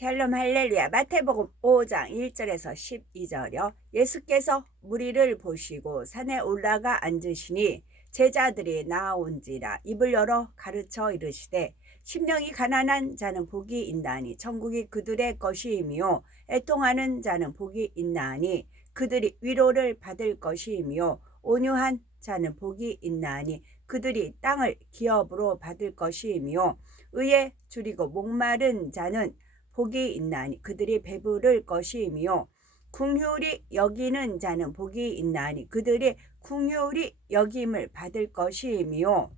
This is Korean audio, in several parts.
샬롬 할렐루야. 마태복음 5장 1절에서 12절이요. 예수께서 무리를 보시고 산에 올라가 앉으시니 제자들이 나아온지라 입을 열어 가르쳐 이르시되 심령이 가난한 자는 복이 있나니 천국이 그들의 것이이며 애통하는 자는 복이 있나니 그들이 위로를 받을 것이이며 온유한 자는 복이 있나니 그들이 땅을 기업으로 받을 것이이며 의에 줄이고 목마른 자는 복이 있나니 그들이 배부를 것이며 긍휼히 여기는 자는 복이 있나니 그들이 긍휼히 여김을 받을 것이며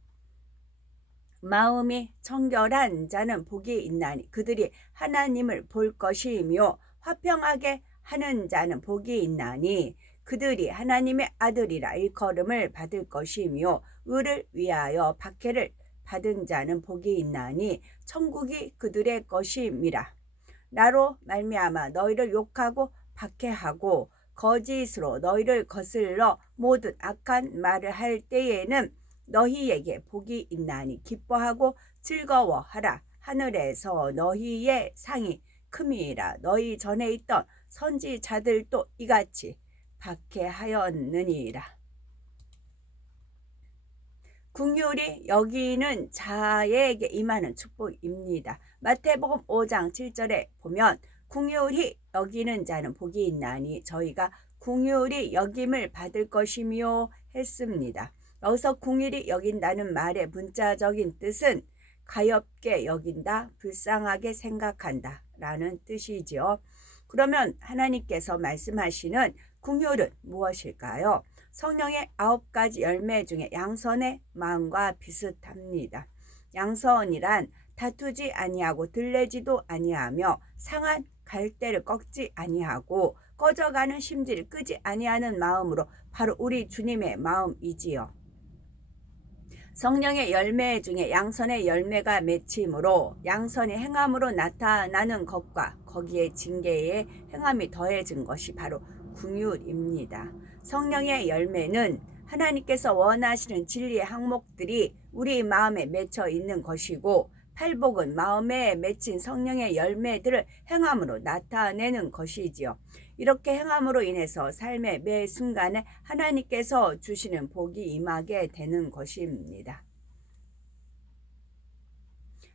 마음이 청결한 자는 복이 있나니 그들이 하나님을 볼 것이며 화평하게 하는 자는 복이 있나니 그들이 하나님의 아들이라 일컬음을 받을 것이며 의를 위하여 박해를 받은 자는 복이 있나니 천국이 그들의 것임이라. 나로 말미암아 너희를 욕하고 박해하고 거짓으로 너희를 거슬러 모든 악한 말을 할 때에는 너희에게 복이 있나니 기뻐하고 즐거워하라. 하늘에서 너희의 상이 큼이라. 너희 전에 있던 선지자들도 이같이 박해하였느니라. 긍휼히 여기는 자에게 임하는 축복입니다. 마태복음 5장 7절에 보면 긍휼히 여기는 자는 복이 있나니 저희가 긍휼히 여김을 받을 것이며 했습니다. 여기서 긍휼히 여긴다는 말의 문자적인 뜻은 가엾게 여긴다, 불쌍하게 생각한다 라는 뜻이지요. 그러면 하나님께서 말씀하시는 긍휼은 무엇일까요? 성령의 9가지 열매 중에 양선의 마음과 비슷합니다. 양선이란 다투지 아니하고 들레지도 아니하며 상한 갈대를 꺾지 아니하고 꺼져가는 심지를 끄지 아니하는 마음으로 바로 우리 주님의 마음이지요. 성령의 열매 중에 양선의 열매가 맺힘으로 양선이 행함으로 나타나는 것과 거기에 징계의 행함이 더해진 것이 바로 긍휼입니다. 성령의 열매는 하나님께서 원하시는 진리의 항목들이 우리 마음에 맺혀 있는 것이고 팔복은 마음에 맺힌 성령의 열매들을 행함으로 나타내는 것이지요. 이렇게 행함으로 인해서 삶의 매 순간에 하나님께서 주시는 복이 임하게 되는 것입니다.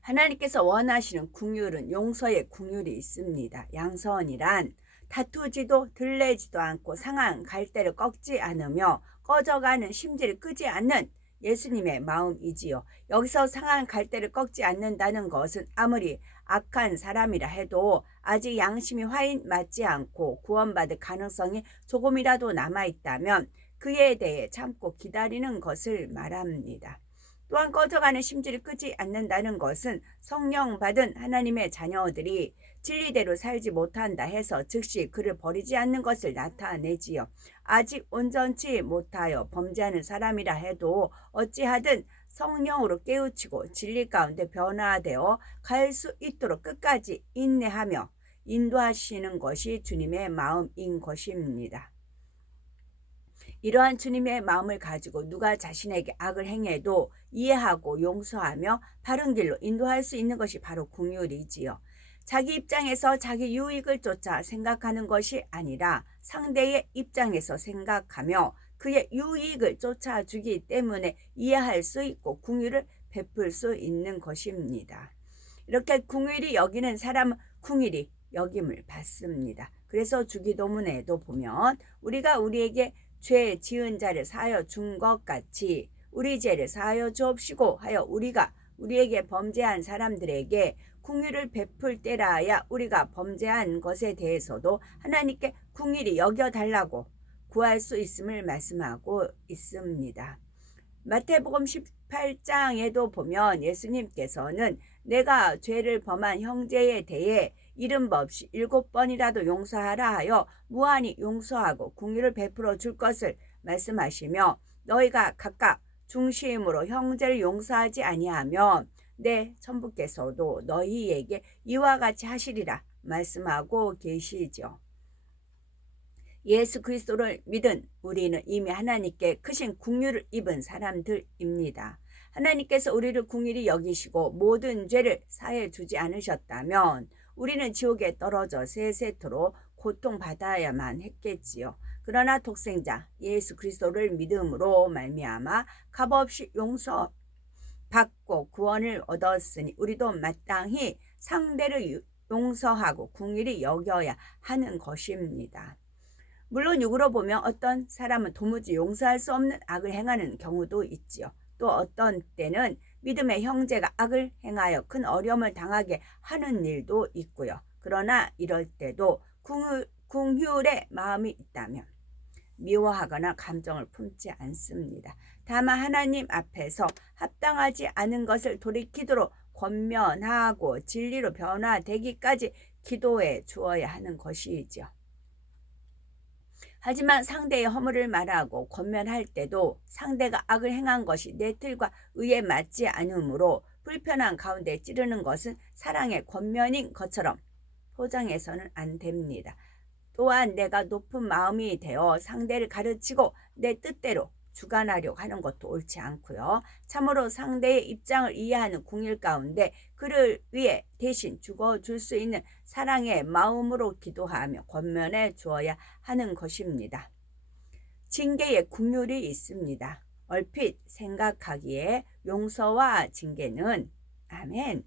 하나님께서 원하시는 긍휼은 용서의 긍휼이 있습니다. 양선이란 다투지도 들레지도 않고 상한 갈대를 꺾지 않으며 꺼져가는 심지를 끄지 않는 예수님의 마음이지요. 여기서 상한 갈대를 꺾지 않는다는 것은 아무리 악한 사람이라 해도 아직 양심이 화인 맞지 않고 구원받을 가능성이 조금이라도 남아있다면 그에 대해 참고 기다리는 것을 말합니다. 또한 꺼져가는 심지를 끄지 않는다는 것은 성령 받은 하나님의 자녀들이 진리대로 살지 못한다 해서 즉시 그를 버리지 않는 것을 나타내지요. 아직 온전치 못하여 범죄하는 사람이라 해도 어찌하든 성령으로 깨우치고 진리 가운데 변화되어 갈 수 있도록 끝까지 인내하며 인도하시는 것이 주님의 마음인 것입니다. 이러한 주님의 마음을 가지고 누가 자신에게 악을 행해도 이해하고 용서하며 바른 길로 인도할 수 있는 것이 바로 긍휼이지요. 자기 입장에서 자기 유익을 쫓아 생각하는 것이 아니라 상대의 입장에서 생각하며 그의 유익을 쫓아주기 때문에 이해할 수 있고 긍휼을 베풀 수 있는 것입니다. 이렇게 긍휼히 여기는 사람은 긍휼히 여김을 받습니다. 그래서 주기도문에도 보면 우리가 우리에게 죄 지은 자를 사하여 준 것 같이 우리 죄를 사하여 주옵시고 하여 우리가 우리에게 범죄한 사람들에게 긍휼을 베풀 때라야 우리가 범죄한 것에 대해서도 하나님께 긍휼히 여겨달라고 구할 수 있음을 말씀하고 있습니다. 마태복음 18장에도 보면 예수님께서는 내가 죄를 범한 형제에 대해 이름 없이 7번이라도 용서하라 하여 무한히 용서하고 긍휼을 베풀어 줄 것을 말씀하시며 너희가 각각 중심으로 형제를 용서하지 아니하면 내 천부께서도 너희에게 이와 같이 하시리라 말씀하고 계시죠. 예수 그리스도를 믿은 우리는 이미 하나님께 크신 긍휼을 입은 사람들입니다. 하나님께서 우리를 긍휼히 여기시고 모든 죄를 사해 주지 않으셨다면 우리는 지옥에 떨어져 세세토록 고통받아야만 했겠지요. 그러나 독생자 예수 그리스도를 믿음으로 말미암아 값없이 용서받고 구원을 얻었으니 우리도 마땅히 상대를 용서하고 긍휼히 여겨야 하는 것입니다. 물론 육으로 보면 어떤 사람은 도무지 용서할 수 없는 악을 행하는 경우도 있지요. 또 어떤 때는 믿음의 형제가 악을 행하여 큰 어려움을 당하게 하는 일도 있고요. 그러나 이럴 때도 긍휼의 마음이 있다면 미워하거나 감정을 품지 않습니다. 다만 하나님 앞에서 합당하지 않은 것을 돌이키도록 권면하고 진리로 변화되기까지 기도해 주어야 하는 것이지요. 하지만 상대의 허물을 말하고 권면할 때도 상대가 악을 행한 것이 내 틀과 의에 맞지 않으므로 불편한 가운데 찌르는 것은 사랑의 권면인 것처럼 포장해서는 안 됩니다. 또한 내가 높은 마음이 되어 상대를 가르치고 내 뜻대로 주관하려고 하는 것도 옳지 않고요. 참으로 상대의 입장을 이해하는 궁일 가운데 그를 위해 대신 죽어줄 수 있는 사랑의 마음으로 기도하며 권면해 주어야 하는 것입니다. 징계에 긍휼이 있습니다. 얼핏 생각하기에 용서와 징계는 아멘.